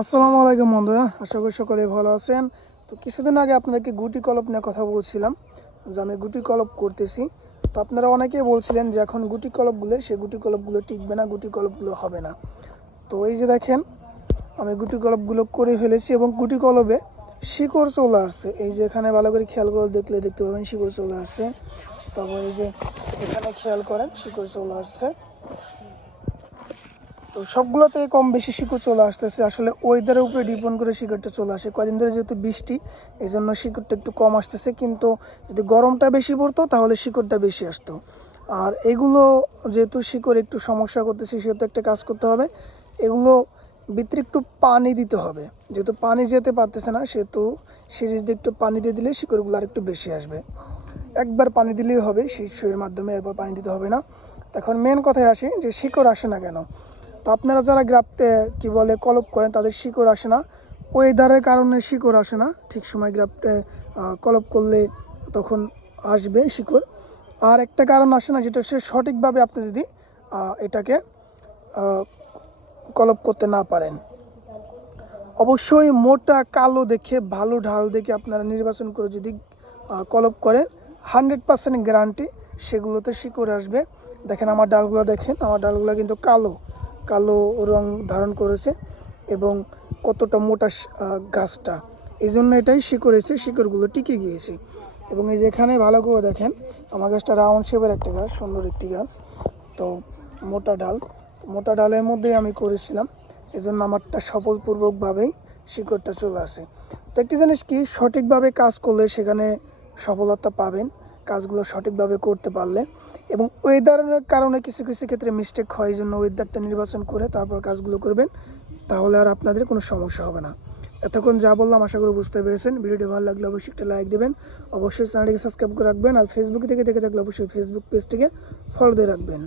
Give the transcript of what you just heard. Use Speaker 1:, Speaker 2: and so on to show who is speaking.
Speaker 1: আসসালামু আলাইকুম বন্ধুরা, আশা করি সকলে ভালো আছেন। তো কিছুদিন আগে আপনাদেরকে গুটি কলপ নিয়ে কথা বলছিলাম, যে আমি গুটি কলপ করতেছি। তো আপনারা অনেকেই বলছিলেন যে এখন গুটি কলপগুলো, সেই গুটি কলপগুলো টিকবে না, গুটি কলপগুলো হবে না। তো এই যে দেখেন, আমি গুটি কলপগুলো করে ফেলেছি এবং গুটি কলবে শিকড় চলে আসছে। এই যে এখানে ভালো করে খেয়াল করে দেখলে দেখতে পাবেন, শিকড় চলে আসছে। তারপর এই যে এখানে খেয়াল করেন, শিকড় চলে আসছে। তো সবগুলোতে কম বেশি শিকড় চলে আসতেছে। আসলে ওয়েদারের উপরে ডিপেন্ড করে শিকড়টা চলে আসে। কদিন ধরে যেহেতু বৃষ্টি এই জন্য শিকড়টা একটু কম আসতেছে। কিন্তু যদি গরমটা বেশি পড়তো, তাহলে শিকড়টা বেশি আসতো। আর এগুলো যেহেতু শিকড় একটু সমস্যা করতেছে, সেহেতু একটা কাজ করতে হবে। এগুলো ভিতরে একটু পানি দিতে হবে। যেহেতু পানি যেতে পারতেছে না, সেহেতু সিরিজ দিয়ে একটু পানি দিয়ে দিলে শিকড়গুলো আর একটু বেশি আসবে। একবার পানি দিলেই হবে শীর্ষের মাধ্যমে এরপর পানি দিতে হবে না। এখন মেন কথায় আসি যে শিকড় আসে না কেন? তো আপনারা যারা গ্রাফটে, কি বলে কলপ করেন, তাদের শিকড় আসে না। ওয়েদারের কারণে শিকড় আসে না। ঠিক সময় গ্রাফটে কলপ করলে তখন আসবে শিকড়। আর একটা কারণ আসে না, যেটা হচ্ছে সঠিকভাবে আপনি যদি এটাকে কলপ করতে না পারেন। অবশ্যই মোটা, কালো দেখে, ভালো ঢাল দেখে আপনারা নির্বাচন করে যদি কলপ করেন হান্ড্রেড পার্সেন্ট গ্যারান্টি সেগুলোতে শিকড় আসবে। দেখেন আমার ডালগুলো দেখেন আমার ডালগুলো কিন্তু কালো। কালো রং ধারণ করেছে এবং কতটা মোটা গাছটা। এই জন্য এটাই শিকড় এসে শিকড়গুলো টিকে গিয়েছে। এবং এই যেখানে ভালো করে দেখেন, আমার গাছটা রাউন্ড শেপের একটা গাছ, সুন্দর একটি গাছ। তো মোটা ডাল, মোটা ডালের মধ্যেই আমি করেছিলাম। এই জন্য আমারটা সফলপূর্বকভাবেই শিকড়টা চলে আসে। তো একটি জিনিস কি, সঠিকভাবে কাজ করলে সেখানে সফলতা পাবেন? কাজগুলো সঠিকভাবে করতে পারলে এবং ওয়েদারের কারণে কিছু কিছু ক্ষেত্রে মিস্টেক হয় জন্য ওয়েদারটা নির্বাচন করে তারপর কাজগুলো করবেন, তাহলে আর আপনাদের কোনো সমস্যা হবে না। এতক্ষণ যা বললাম, আশা করি বুঝতে পেরেছেন। ভিডিওটি ভালো লাগলে অবশ্যই একটা লাইক দেবেন। অবশ্যই চ্যানেলটিকে সাবস্ক্রাইব করে রাখবেন। আর ফেসবুক থেকে দেখে থাকলে অবশ্যই ফেসবুক পেজটিকে ফলো দিয়ে রাখবেন।